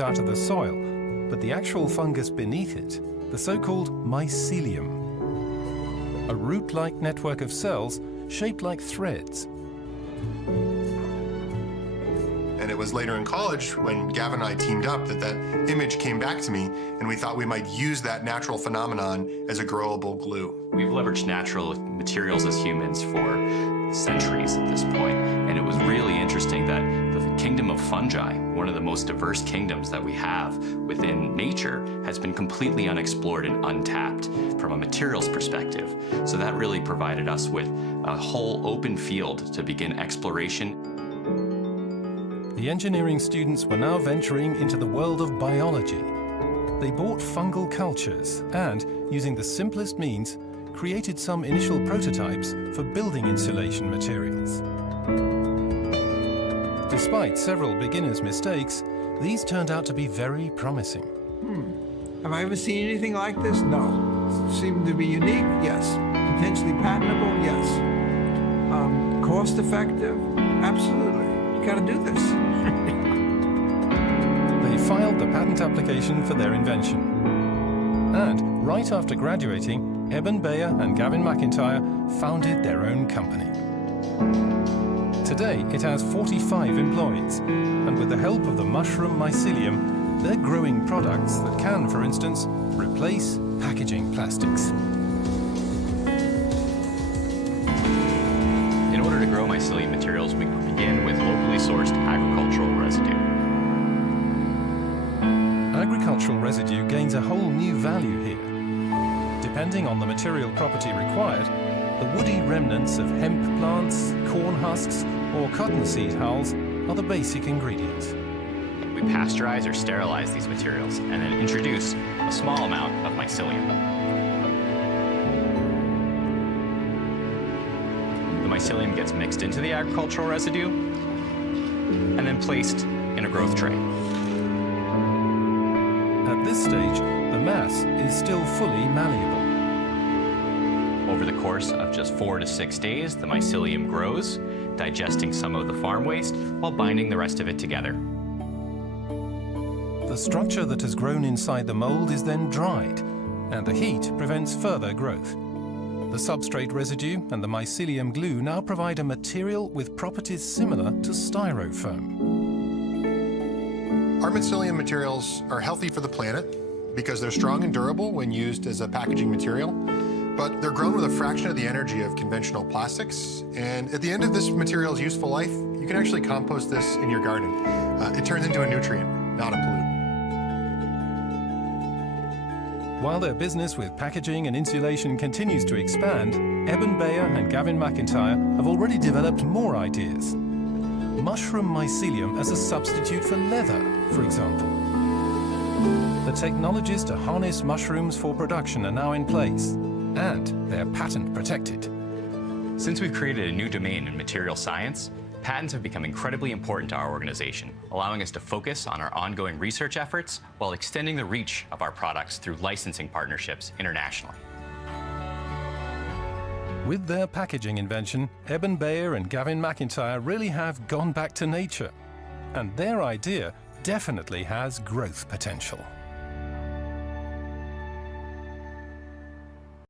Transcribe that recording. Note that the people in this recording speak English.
out of the soil, but the actual fungus beneath it, the so-called mycelium. A root-like network of cells shaped like threads. And it was later in college when Gavin and I teamed up that image came back to me, and we thought we might use that natural phenomenon as a growable glue. We've leveraged natural materials as humans for centuries at this point, and it was really interesting that the kingdom of fungi, one of the most diverse kingdoms that we have within nature, has been completely unexplored and untapped from a materials perspective. So that really provided us with a whole open field to begin exploration. The engineering students were now venturing into the world of biology. They bought fungal cultures and, using the simplest means, created some initial prototypes for building insulation materials. Despite several beginners' mistakes, these turned out to be very promising. Have I ever seen anything like this? No. Seemed to be unique? Yes. Potentially patentable? Yes. Cost effective? Absolutely. You gotta do this. They filed the patent application for their invention. And right after graduating, Eben Bayer and Gavin McIntyre founded their own company. Today, it has 45 employees, and with the help of the mushroom mycelium, they're growing products that can, for instance, replace packaging plastics. In order to grow mycelium materials, we begin with locally sourced agricultural residue. Agricultural residue gains a whole new value here. Depending on the material property required, the woody remnants of hemp plants, corn husks, or cottonseed hulls are the basic ingredients. We pasteurize or sterilize these materials and then introduce a small amount of mycelium. The mycelium gets mixed into the agricultural residue and then placed in a growth tray. At this stage, the mass is still fully malleable. Over the course of just 4 to 6 days, the mycelium grows, digesting some of the farm waste while binding the rest of it together. The structure that has grown inside the mold is then dried, and the heat prevents further growth. The substrate residue and the mycelium glue now provide a material with properties similar to styrofoam. Our mycelium materials are healthy for the planet because they're strong and durable when used as a packaging material, but they're grown with a fraction of the energy of conventional plastics. And at the end of this material's useful life, you can actually compost this in your garden. It turns into a nutrient, not a pollutant. While their business with packaging and insulation continues to expand, Eben Bayer and Gavin McIntyre have already developed more ideas. Mushroom mycelium as a substitute for leather, for example. The technologies to harness mushrooms for production are now in place, and they're patent protected. Since we've created a new domain in material science, patents have become incredibly important to our organization, allowing us to focus on our ongoing research efforts while extending the reach of our products through licensing partnerships internationally. With their packaging invention, Eben Bayer and Gavin McIntyre really have gone back to nature, and their idea definitely has growth potential.